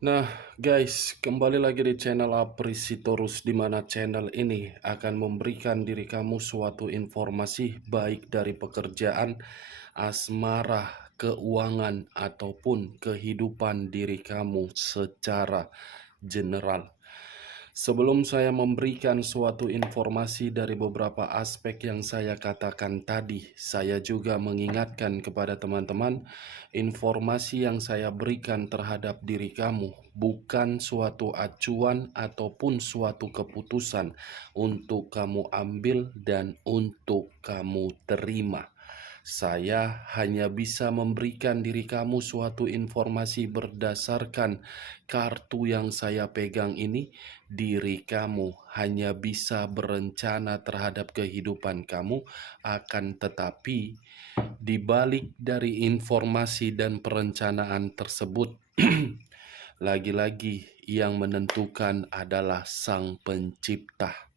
Nah, guys, kembali lagi di channel Aprisitorus, di mana channel ini akan memberikan diri kamu suatu informasi baik dari pekerjaan, asmara, keuangan, ataupun kehidupan diri kamu secara general. Sebelum saya memberikan suatu informasi dari beberapa aspek yang saya katakan tadi, saya juga mengingatkan kepada teman-teman, informasi yang saya berikan terhadap diri kamu bukan suatu acuan ataupun suatu keputusan untuk kamu ambil dan untuk kamu terima. Saya hanya bisa memberikan diri kamu suatu informasi berdasarkan kartu yang saya pegang ini. Diri kamu hanya bisa berencana terhadap kehidupan kamu, akan tetapi di balik dari informasi dan perencanaan tersebut, lagi-lagi yang menentukan adalah Sang Pencipta.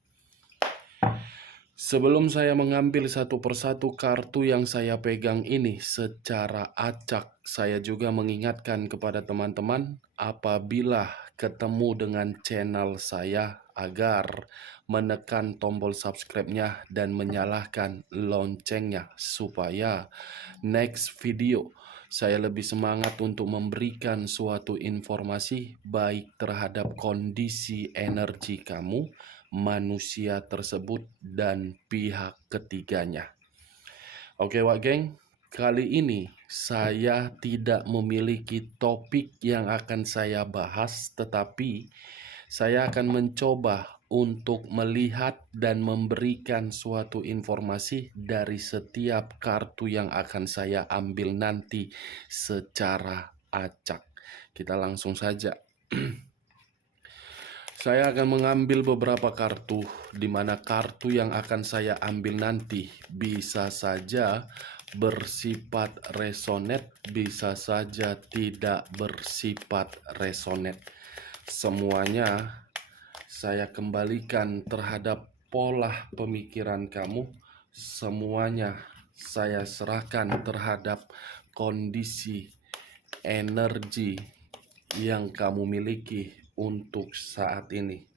Sebelum saya mengambil satu persatu kartu yang saya pegang ini secara acak, saya juga mengingatkan kepada teman-teman apabila ketemu dengan channel saya agar menekan tombol subscribe-nya dan menyalakan loncengnya supaya next video saya lebih semangat untuk memberikan suatu informasi baik terhadap kondisi energi kamu, manusia tersebut, dan pihak ketiganya. Oke, Wak Geng, kali ini saya tidak memiliki topik yang akan saya bahas, tetapi saya akan mencoba untuk melihat dan memberikan suatu informasi dari setiap kartu yang akan saya ambil nanti secara acak. Kita langsung saja. Saya akan mengambil beberapa kartu, di mana kartu yang akan saya ambil nanti bisa saja bersifat resonate, bisa saja tidak bersifat resonate. Semuanya saya kembalikan terhadap pola pemikiran kamu. Semuanya saya serahkan terhadap kondisi energi yang kamu miliki untuk saat ini.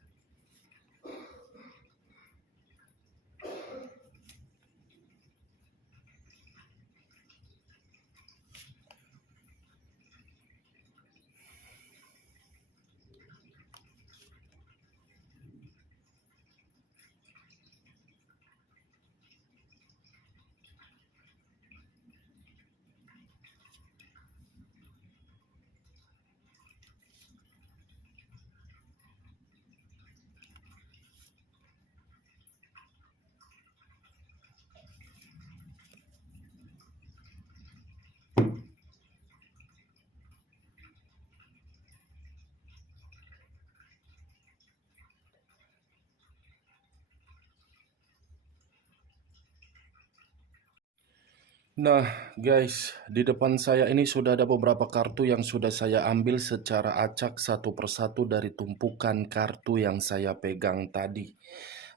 Nah, guys, di depan saya ini sudah ada beberapa kartu yang sudah saya ambil secara acak satu persatu dari tumpukan kartu yang saya pegang tadi.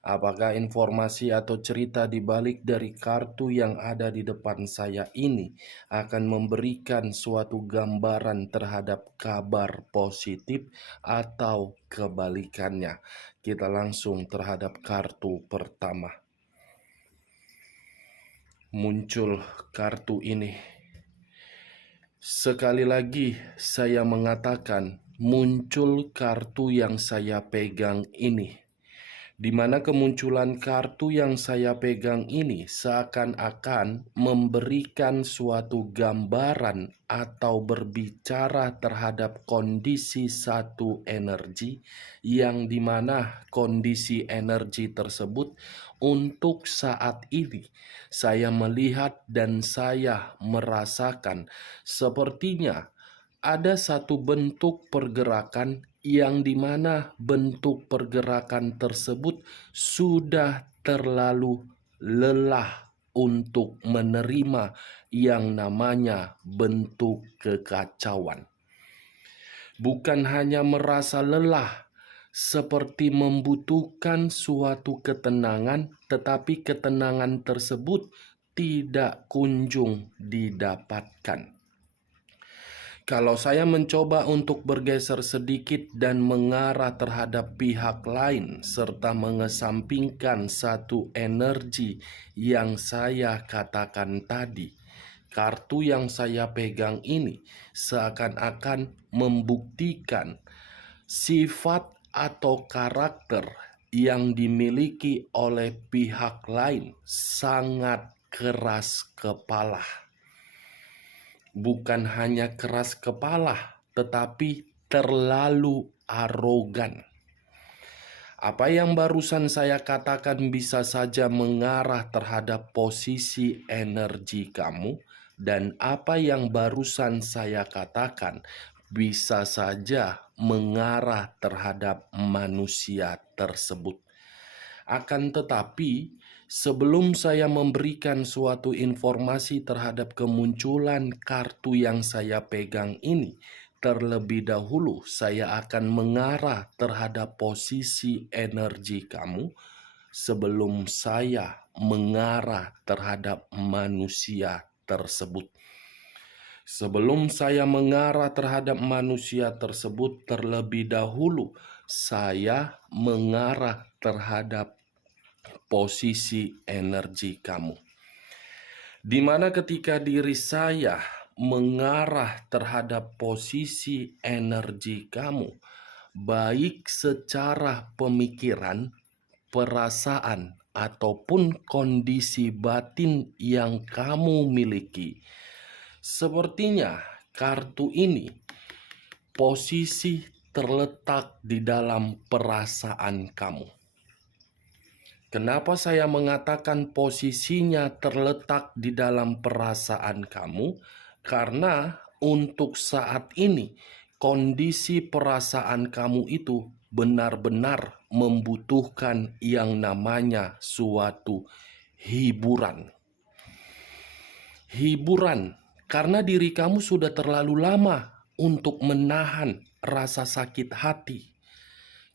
Apakah informasi atau cerita di balik dari kartu yang ada di depan saya ini akan memberikan suatu gambaran terhadap kabar positif atau kebalikannya? Kita langsung terhadap kartu pertama. Muncul kartu ini. Sekali lagi saya mengatakan muncul kartu yang saya pegang ini, di mana kemunculan kartu yang saya pegang ini seakan-akan memberikan suatu gambaran atau berbicara terhadap kondisi satu energi, yang dimana kondisi energi tersebut untuk saat ini saya melihat dan saya merasakan sepertinya ada satu bentuk pergerakan yang dimana bentuk pergerakan tersebut sudah terlalu lelah untuk menerima yang namanya bentuk kekacauan. Bukan hanya merasa lelah, seperti membutuhkan suatu ketenangan, tetapi ketenangan tersebut tidak kunjung didapatkan. Kalau saya mencoba untuk bergeser sedikit dan mengarah terhadap pihak lain, serta mengesampingkan satu energi yang saya katakan tadi, kartu yang saya pegang ini seakan-akan membuktikan sifat atau karakter yang dimiliki oleh pihak lain sangat keras kepala. Bukan hanya keras kepala, tetapi terlalu arogan. Apa yang barusan saya katakan bisa saja mengarah terhadap posisi energi kamu, dan apa yang barusan saya katakan bisa saja mengarah terhadap manusia tersebut. Akan tetapi, sebelum saya memberikan suatu informasi terhadap kemunculan kartu yang saya pegang ini, terlebih dahulu saya akan mengarah terhadap posisi energi kamu sebelum saya mengarah terhadap manusia tersebut. Sebelum saya mengarah terhadap manusia tersebut, terlebih dahulu saya mengarah terhadap posisi energi kamu. Di mana ketika diri saya mengarah terhadap posisi energi kamu, baik secara pemikiran, perasaan, ataupun kondisi batin yang kamu miliki, sepertinya kartu ini posisi terletak di dalam perasaan kamu. Kenapa saya mengatakan posisinya terletak di dalam perasaan kamu? Karena untuk saat ini kondisi perasaan kamu itu benar-benar membutuhkan yang namanya suatu hiburan. Hiburan, karena diri kamu sudah terlalu lama untuk menahan rasa sakit hati.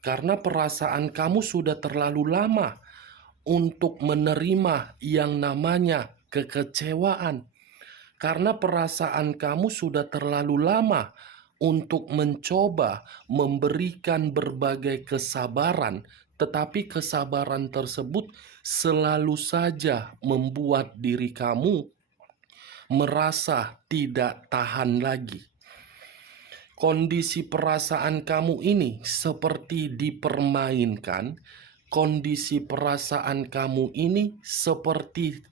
Karena perasaan kamu sudah terlalu lama untuk menerima yang namanya kekecewaan. Karena perasaan kamu sudah terlalu lama untuk mencoba memberikan berbagai kesabaran, tetapi kesabaran tersebut selalu saja membuat diri kamu merasa tidak tahan lagi. Kondisi perasaan kamu ini seperti dipermainkan. Kondisi perasaan kamu ini seperti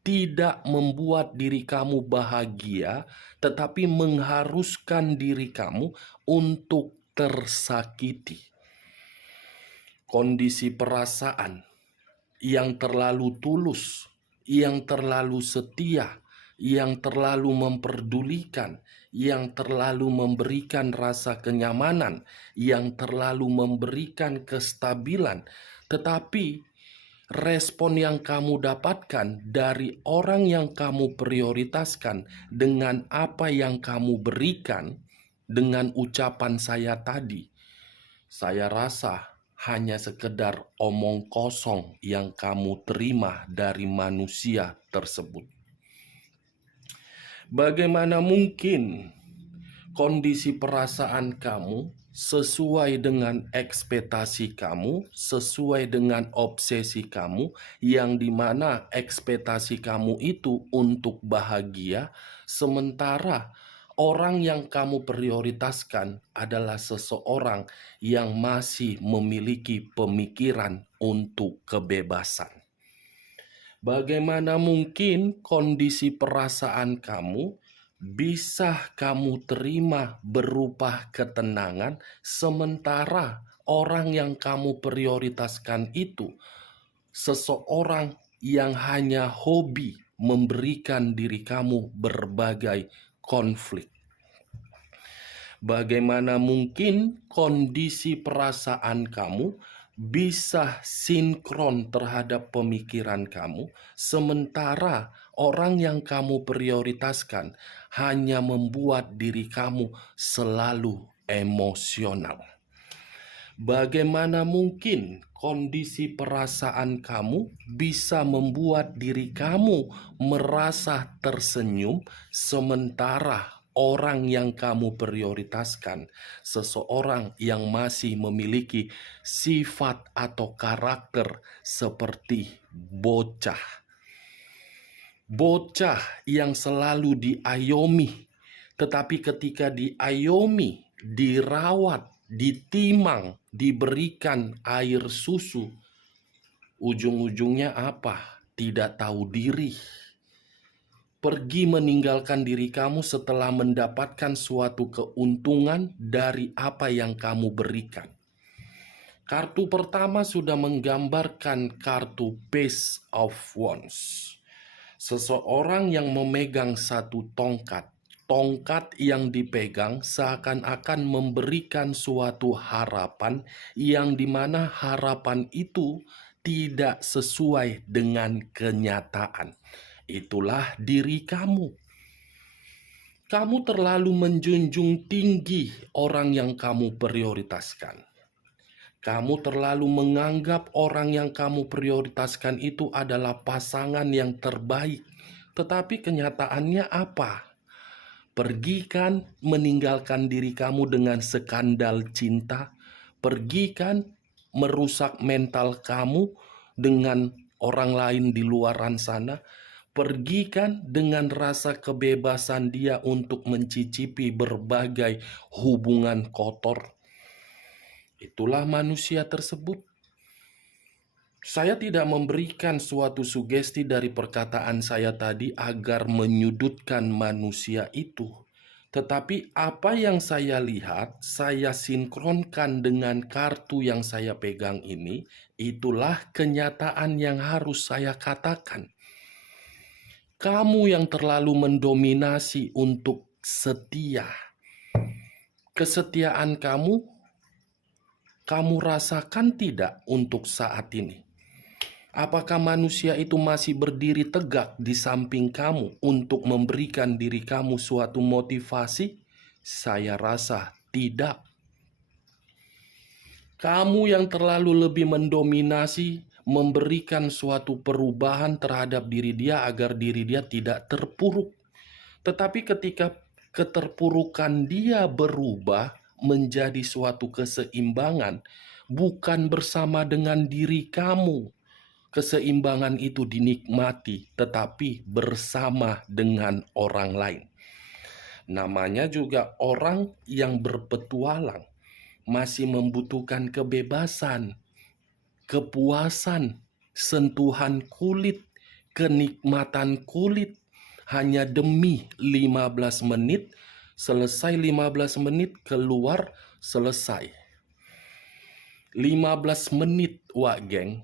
tidak membuat diri kamu bahagia, tetapi mengharuskan diri kamu untuk tersakiti. Kondisi perasaan yang terlalu tulus, yang terlalu setia, yang terlalu memperdulikan, yang terlalu memberikan rasa kenyamanan, yang terlalu memberikan kestabilan, tetapi respon yang kamu dapatkan dari orang yang kamu prioritaskan dengan apa yang kamu berikan, dengan ucapan saya tadi, saya rasa hanya sekedar omong kosong yang kamu terima dari manusia tersebut. Bagaimana mungkin kondisi perasaan kamu sesuai dengan ekspektasi kamu, sesuai dengan obsesi kamu, yang dimana ekspektasi kamu itu untuk bahagia, sementara orang yang kamu prioritaskan adalah seseorang yang masih memiliki pemikiran untuk kebebasan. Bagaimana mungkin kondisi perasaan kamu bisa kamu terima berupa ketenangan, sementara orang yang kamu prioritaskan itu seseorang yang hanya hobi memberikan diri kamu berbagai konflik? Bagaimana mungkin kondisi perasaan kamu bisa sinkron terhadap pemikiran kamu, sementara orang yang kamu prioritaskan hanya membuat diri kamu selalu emosional? Bagaimana mungkin kondisi perasaan kamu bisa membuat diri kamu merasa tersenyum, sementara orang yang kamu prioritaskan, seseorang yang masih memiliki sifat atau karakter seperti bocah. Bocah yang selalu diayomi, tetapi ketika diayomi, dirawat, ditimang, diberikan air susu, ujung-ujungnya apa? Tidak tahu diri. Pergi meninggalkan diri kamu setelah mendapatkan suatu keuntungan dari apa yang kamu berikan. Kartu pertama sudah menggambarkan kartu Page of Wands. Seseorang yang memegang satu tongkat. Tongkat yang dipegang seakan-akan memberikan suatu harapan yang dimana harapan itu tidak sesuai dengan kenyataan. Itulah diri kamu. Kamu terlalu menjunjung tinggi orang yang kamu prioritaskan. Kamu terlalu menganggap orang yang kamu prioritaskan itu adalah pasangan yang terbaik. Tetapi kenyataannya apa? Pergikan meninggalkan diri kamu dengan skandal cinta. Pergikan merusak mental kamu dengan orang lain di luaran sana. Pergikan dengan rasa kebebasan dia untuk mencicipi berbagai hubungan kotor. Itulah manusia tersebut. Saya tidak memberikan suatu sugesti dari perkataan saya tadi agar menyudutkan manusia itu. Tetapi apa yang saya lihat, saya sinkronkan dengan kartu yang saya pegang ini, itulah kenyataan yang harus saya katakan. Kamu yang terlalu mendominasi untuk setia. Kesetiaan kamu rasakan tidak untuk saat ini? Apakah manusia itu masih berdiri tegak di samping kamu untuk memberikan diri kamu suatu motivasi? Saya rasa tidak. Kamu yang terlalu lebih mendominasi, memberikan suatu perubahan terhadap diri dia agar diri dia tidak terpuruk. Tetapi ketika keterpurukan dia berubah menjadi suatu keseimbangan, bukan bersama dengan diri kamu. Keseimbangan itu dinikmati, tetapi bersama dengan orang lain. Namanya juga orang yang berpetualang, masih membutuhkan kebebasan, kepuasan, sentuhan kulit, kenikmatan kulit, hanya demi 15 menit, selesai 15 menit, keluar, selesai. 15 menit, wak geng.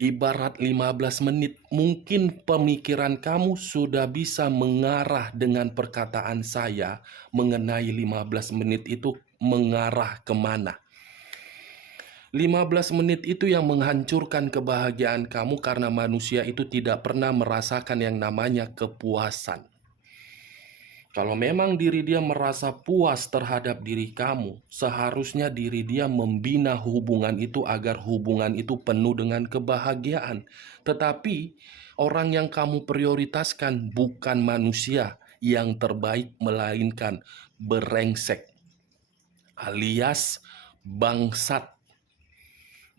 Ibarat 15 menit, mungkin pemikiran kamu sudah bisa mengarah dengan perkataan saya mengenai 15 menit itu mengarah kemana. 15 menit itu yang menghancurkan kebahagiaan kamu karena manusia itu tidak pernah merasakan yang namanya kepuasan. Kalau memang diri dia merasa puas terhadap diri kamu, seharusnya diri dia membina hubungan itu agar hubungan itu penuh dengan kebahagiaan. Tetapi orang yang kamu prioritaskan bukan manusia yang terbaik, melainkan berengsek alias bangsat.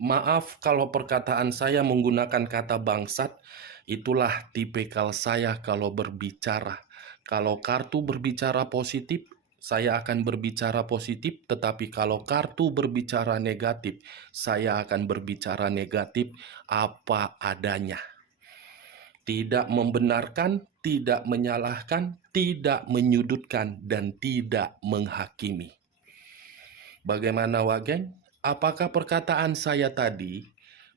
Maaf kalau perkataan saya menggunakan kata bangsat, itulah tipikal saya kalau berbicara. Kalau kartu berbicara positif, saya akan berbicara positif, tetapi kalau kartu berbicara negatif, saya akan berbicara negatif apa adanya. Tidak membenarkan, tidak menyalahkan, tidak menyudutkan, dan tidak menghakimi. Bagaimana, Wageng? Apakah perkataan saya tadi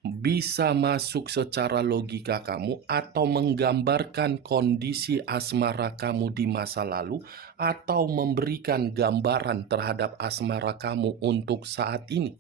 bisa masuk secara logika kamu atau menggambarkan kondisi asmara kamu di masa lalu atau memberikan gambaran terhadap asmara kamu untuk saat ini?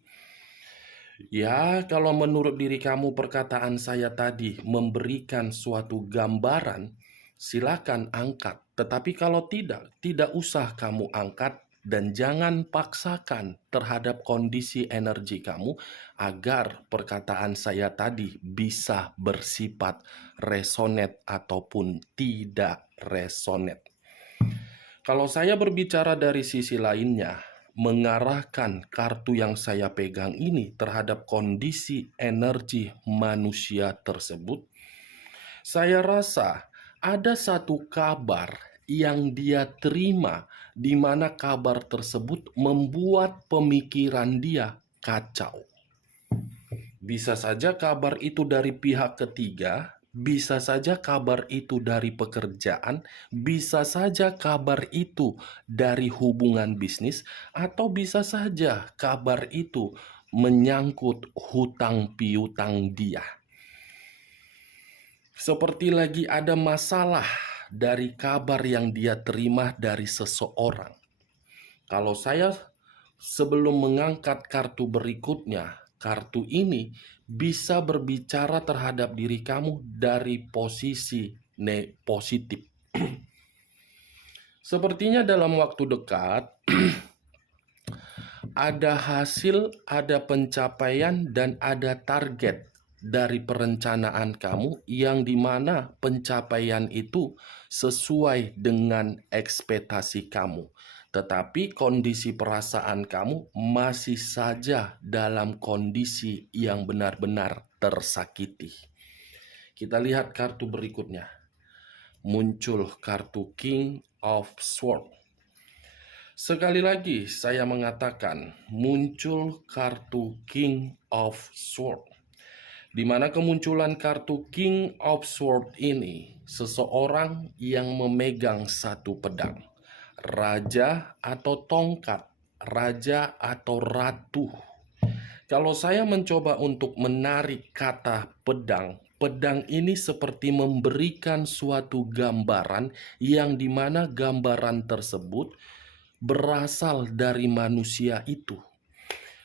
Ya, kalau menurut diri kamu perkataan saya tadi memberikan suatu gambaran, silakan angkat. Tetapi kalau tidak usah kamu angkat dan jangan paksakan terhadap kondisi energi kamu agar perkataan saya tadi bisa bersifat resonate ataupun tidak resonate. Kalau saya berbicara dari sisi lainnya, mengarahkan kartu yang saya pegang ini terhadap kondisi energi manusia tersebut, saya rasa ada satu kabar yang dia terima, di mana kabar tersebut membuat pemikiran dia kacau. Bisa saja kabar itu dari pihak ketiga, bisa saja kabar itu dari pekerjaan, bisa saja kabar itu dari hubungan bisnis, atau bisa saja kabar itu menyangkut hutang piutang dia. Seperti lagi ada masalah dari kabar yang dia terima dari seseorang. Kalau saya sebelum mengangkat kartu berikutnya, kartu ini bisa berbicara terhadap diri kamu dari posisi positif. Sepertinya dalam waktu dekat ada hasil, ada pencapaian, dan ada target dari perencanaan kamu yang dimana pencapaian itu sesuai dengan ekspektasi kamu. Tetapi kondisi perasaan kamu masih saja dalam kondisi yang benar-benar tersakiti. Kita lihat kartu berikutnya. Muncul kartu King of Swords. Sekali lagi saya mengatakan muncul kartu King of Swords. Di mana kemunculan kartu King of Swords ini, seseorang yang memegang satu pedang, raja atau tongkat, raja atau ratu. Kalau saya mencoba untuk menarik kata pedang, pedang ini seperti memberikan suatu gambaran yang dimana gambaran tersebut berasal dari manusia itu.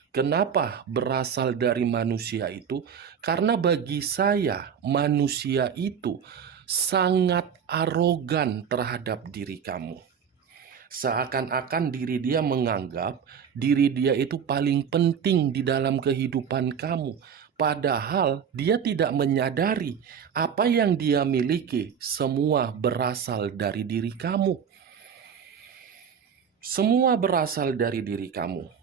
Kenapa berasal dari manusia itu? Karena bagi saya manusia itu sangat arogan terhadap diri kamu. Seakan-akan diri dia menganggap diri dia itu paling penting di dalam kehidupan kamu. Padahal dia tidak menyadari apa yang dia miliki semua berasal dari diri kamu. Semua berasal dari diri kamu.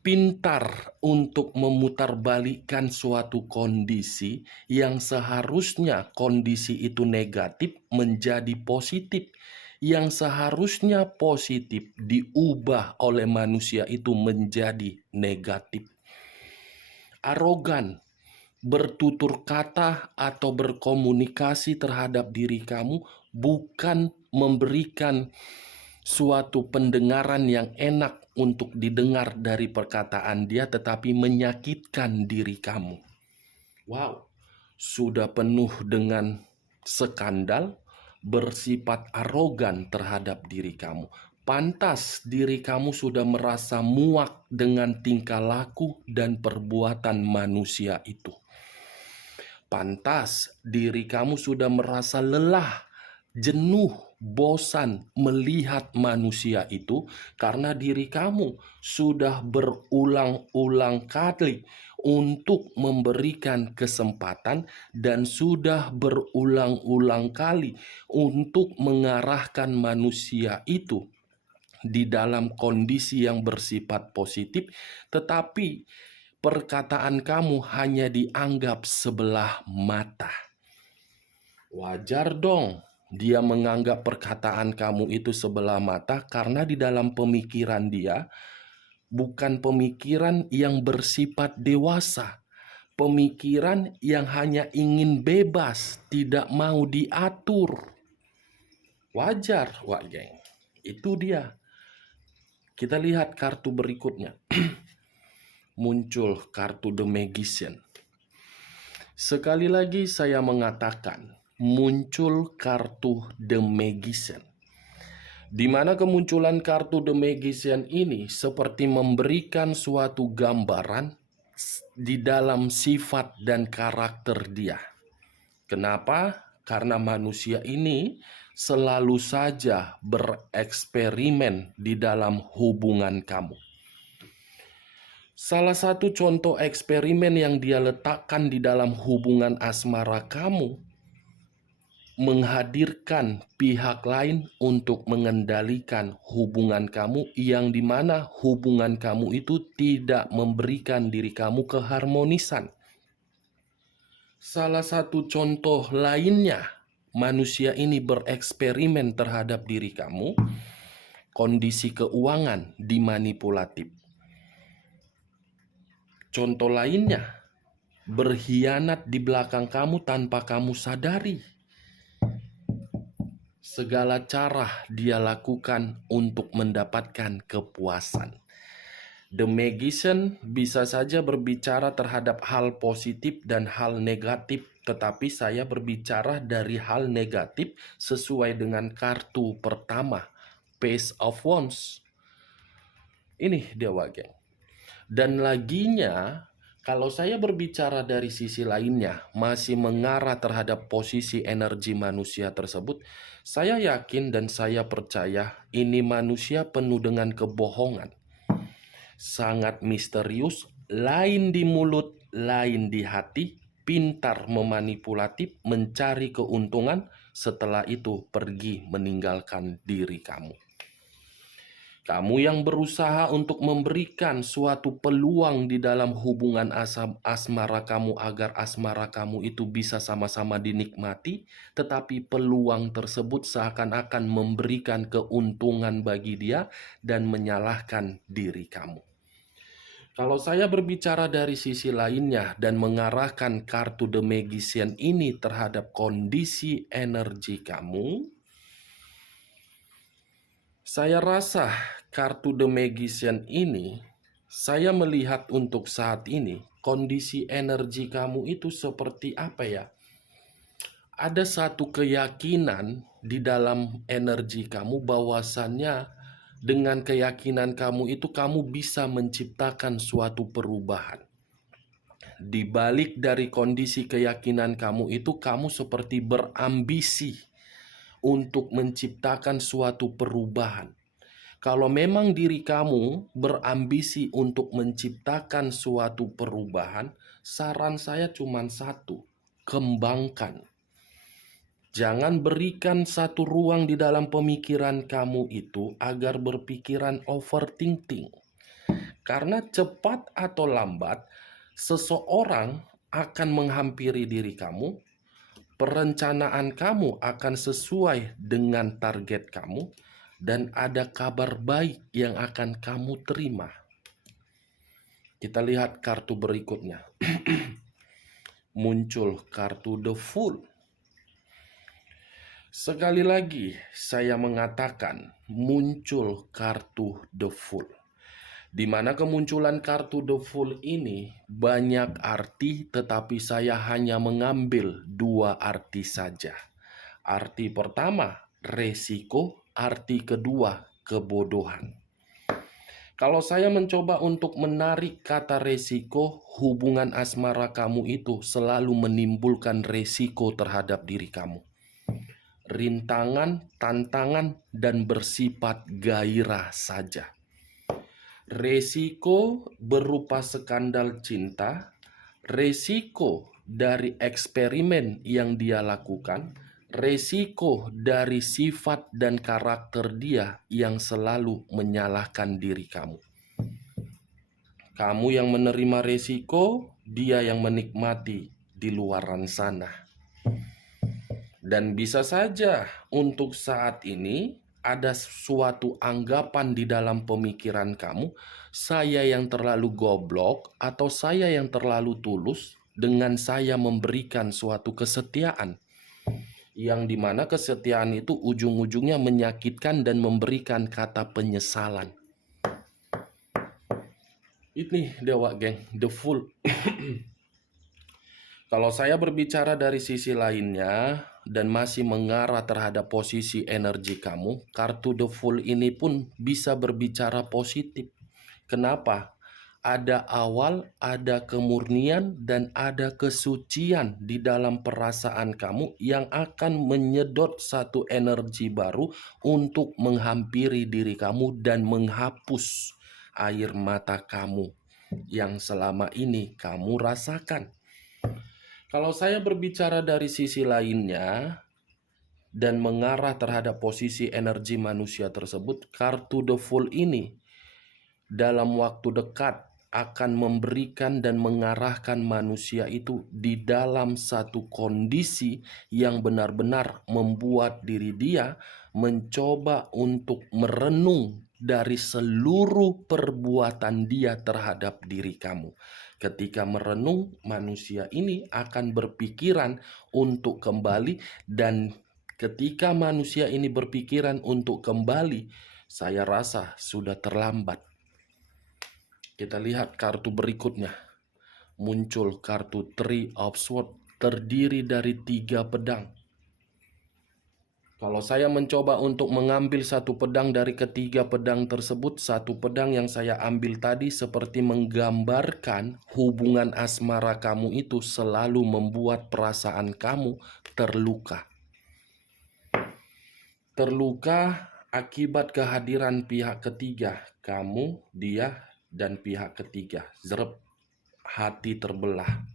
Pintar untuk memutarbalikkan suatu kondisi yang seharusnya kondisi itu negatif menjadi positif, yang seharusnya positif diubah oleh manusia itu menjadi negatif. Arogan, bertutur kata atau berkomunikasi terhadap diri kamu bukan memberikan suatu pendengaran yang enak untuk didengar dari perkataan dia, tetapi menyakitkan diri kamu. Wow, sudah penuh dengan skandal, bersifat arogan terhadap diri kamu. Pantas diri kamu sudah merasa muak dengan tingkah laku dan perbuatan manusia itu. Pantas diri kamu sudah merasa lelah, jenuh, bosan melihat manusia itu karena diri kamu sudah berulang-ulang kali untuk memberikan kesempatan dan sudah berulang-ulang kali untuk mengarahkan manusia itu di dalam kondisi yang bersifat positif, tetapi perkataan kamu hanya dianggap sebelah mata. Wajar dong dia menganggap perkataan kamu itu sebelah mata karena di dalam pemikiran dia bukan pemikiran yang bersifat dewasa. Pemikiran yang hanya ingin bebas, tidak mau diatur. Wajar, Wak Geng. Itu dia. Kita lihat kartu berikutnya. Muncul kartu The Magician. Sekali lagi saya mengatakan, muncul kartu The Magician. Di mana kemunculan kartu The Magician ini seperti memberikan suatu gambaran di dalam sifat dan karakter dia. Kenapa? Karena manusia ini selalu saja bereksperimen di dalam hubungan kamu. Salah satu contoh eksperimen yang dia letakkan di dalam hubungan asmara kamu menghadirkan pihak lain untuk mengendalikan hubungan kamu, yang dimana hubungan kamu itu tidak memberikan diri kamu keharmonisan. Salah satu contoh lainnya, manusia ini bereksperimen terhadap diri kamu, kondisi keuangan dimanipulatif. Contoh lainnya, berkhianat di belakang kamu tanpa kamu sadari. Segala cara dia lakukan untuk mendapatkan kepuasan. The Magician bisa saja berbicara terhadap hal positif dan hal negatif, tetapi saya berbicara dari hal negatif sesuai dengan kartu pertama, Page of Wands. Ini dia geng. Dan laginya, kalau saya berbicara dari sisi lainnya, masih mengarah terhadap posisi energi manusia tersebut, saya yakin dan saya percaya ini manusia penuh dengan kebohongan. Sangat misterius, lain di mulut, lain di hati, pintar memanipulatif, mencari keuntungan, setelah itu pergi meninggalkan diri kamu. Kamu yang berusaha untuk memberikan suatu peluang di dalam hubungan asmara kamu agar asmara kamu itu bisa sama-sama dinikmati, tetapi peluang tersebut seakan-akan memberikan keuntungan bagi dia dan menyalahkan diri kamu. Kalau saya berbicara dari sisi lainnya dan mengarahkan kartu The Magician ini terhadap kondisi energi kamu, saya rasa kartu The Magician ini, saya melihat untuk saat ini, kondisi energi kamu itu seperti apa ya? Ada satu keyakinan di dalam energi kamu bahwasannya dengan keyakinan kamu itu kamu bisa menciptakan suatu perubahan. Di balik dari kondisi keyakinan kamu itu, kamu seperti berambisi untuk menciptakan suatu perubahan. Kalau memang diri kamu berambisi untuk menciptakan suatu perubahan, saran saya cuma satu, kembangkan. Jangan berikan satu ruang di dalam pemikiran kamu itu agar berpikiran overthinking. Karena cepat atau lambat, seseorang akan menghampiri diri kamu, perencanaan kamu akan sesuai dengan target kamu, dan ada kabar baik yang akan kamu terima. Kita lihat kartu berikutnya. Muncul kartu The Fool. Sekali lagi saya mengatakan muncul kartu The Fool. Di mana kemunculan kartu The Fool ini banyak arti, tetapi saya hanya mengambil dua arti saja. Arti pertama, resiko. Arti kedua, kebodohan. Kalau saya mencoba untuk menarik kata resiko, hubungan asmara kamu itu selalu menimbulkan resiko terhadap diri kamu. Rintangan, tantangan, dan bersifat gairah saja. Resiko berupa skandal cinta, resiko dari eksperimen yang dia lakukan, resiko dari sifat dan karakter dia yang selalu menyalahkan diri kamu. Kamu yang menerima resiko, dia yang menikmati di luaran sana. Dan bisa saja untuk saat ini ada suatu anggapan di dalam pemikiran kamu, saya yang terlalu goblok atau saya yang terlalu tulus dengan saya memberikan suatu kesetiaan. Yang dimana kesetiaan itu ujung-ujungnya menyakitkan dan memberikan kata penyesalan. Ini dewa geng, The Fool. Kalau saya berbicara dari sisi lainnya dan masih mengarah terhadap posisi energi kamu, kartu The Fool ini pun bisa berbicara positif. Kenapa? Ada awal, ada kemurnian, dan ada kesucian di dalam perasaan kamu yang akan menyedot satu energi baru untuk menghampiri diri kamu dan menghapus air mata kamu yang selama ini kamu rasakan. Kalau saya berbicara dari sisi lainnya, dan mengarah terhadap posisi energi manusia tersebut, kartu The Fool ini dalam waktu dekat akan memberikan dan mengarahkan manusia itu di dalam satu kondisi yang benar-benar membuat diri dia mencoba untuk merenung dari seluruh perbuatan dia terhadap diri kamu. Ketika merenung, manusia ini akan berpikiran untuk kembali, dan ketika manusia ini berpikiran untuk kembali, saya rasa sudah terlambat. Kita lihat kartu berikutnya. Muncul kartu Three of Swords, terdiri dari 3 pedang. Kalau saya mencoba untuk mengambil satu pedang dari ketiga pedang tersebut, satu pedang yang saya ambil tadi seperti menggambarkan hubungan asmara kamu itu selalu membuat perasaan kamu terluka. Terluka akibat kehadiran pihak ketiga, kamu, dia, dan pihak ketiga. Zerep, hati terbelah.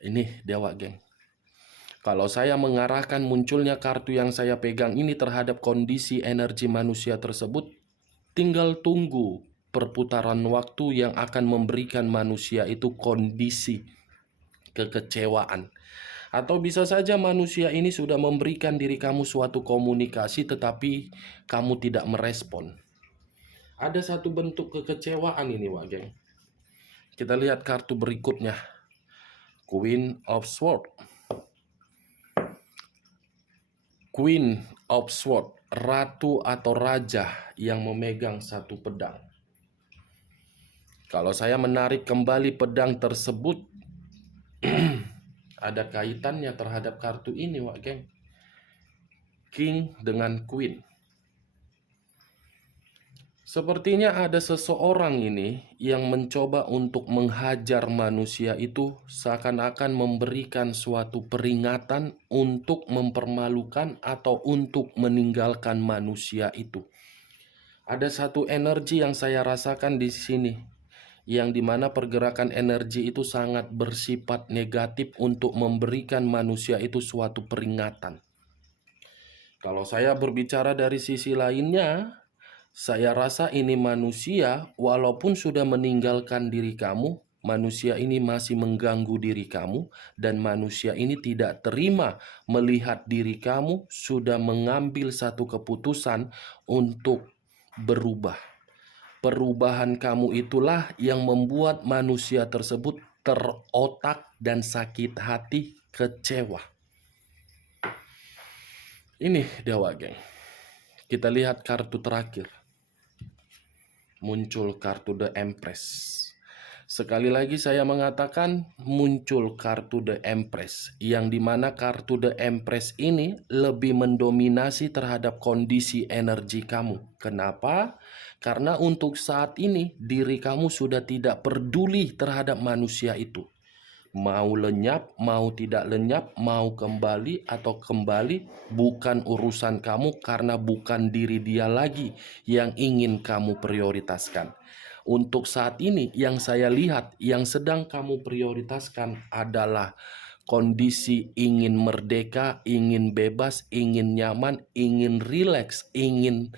Ini Dewa geng. Kalau saya mengarahkan munculnya kartu yang saya pegang ini terhadap kondisi energi manusia tersebut, tinggal tunggu perputaran waktu yang akan memberikan manusia itu kondisi kekecewaan. Atau bisa saja manusia ini sudah memberikan diri kamu suatu komunikasi tetapi kamu tidak merespon. Ada satu bentuk kekecewaan ini, Wak geng. Kita lihat kartu berikutnya. Queen of Swords. Queen of Swords, ratu atau raja yang memegang satu pedang. Kalau saya menarik kembali pedang tersebut, ada kaitannya terhadap kartu ini, Wak geng. King dengan Queen. Sepertinya ada seseorang ini yang mencoba untuk menghajar manusia itu, seakan-akan memberikan suatu peringatan untuk mempermalukan atau untuk meninggalkan manusia itu. Ada satu energi yang saya rasakan di sini, yang dimana pergerakan energi itu sangat bersifat negatif untuk memberikan manusia itu suatu peringatan. Kalau saya berbicara dari sisi lainnya, saya rasa ini manusia, walaupun sudah meninggalkan diri kamu, manusia ini masih mengganggu diri kamu, dan manusia ini tidak terima melihat diri kamu sudah mengambil satu keputusan untuk berubah. Perubahan kamu itulah yang membuat manusia tersebut terotak dan sakit hati, kecewa. Ini Dewa geng. Kita lihat kartu terakhir. Muncul kartu The Empress. Sekali lagi saya mengatakan muncul kartu The Empress, yang dimana kartu The Empress ini lebih mendominasi terhadap kondisi energi kamu. Kenapa? Karena untuk saat ini diri kamu sudah tidak peduli terhadap manusia itu. Mau lenyap, mau tidak lenyap, mau kembali atau kembali, bukan urusan kamu, karena bukan diri dia lagi yang ingin kamu prioritaskan. Untuk saat ini yang saya lihat yang sedang kamu prioritaskan adalah kondisi ingin merdeka, ingin bebas, ingin nyaman, ingin rileks, ingin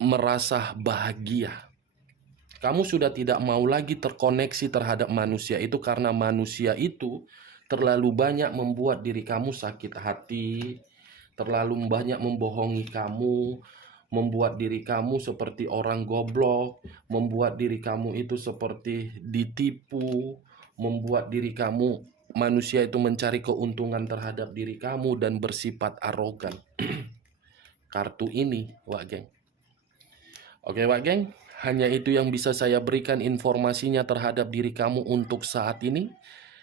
merasa bahagia. Kamu sudah tidak mau lagi terkoneksi terhadap manusia itu, karena manusia itu terlalu banyak membuat diri kamu sakit hati, terlalu banyak membohongi kamu, membuat diri kamu seperti orang goblok, membuat diri kamu itu seperti ditipu, membuat diri kamu, manusia itu mencari keuntungan terhadap diri kamu dan bersifat arogan. Kartu ini, Wak geng. Oke, Wak geng. Hanya itu yang bisa saya berikan informasinya terhadap diri kamu untuk saat ini.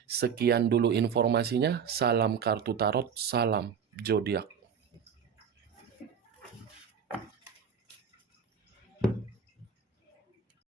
Sekian dulu informasinya. Salam kartu tarot, salam zodiak.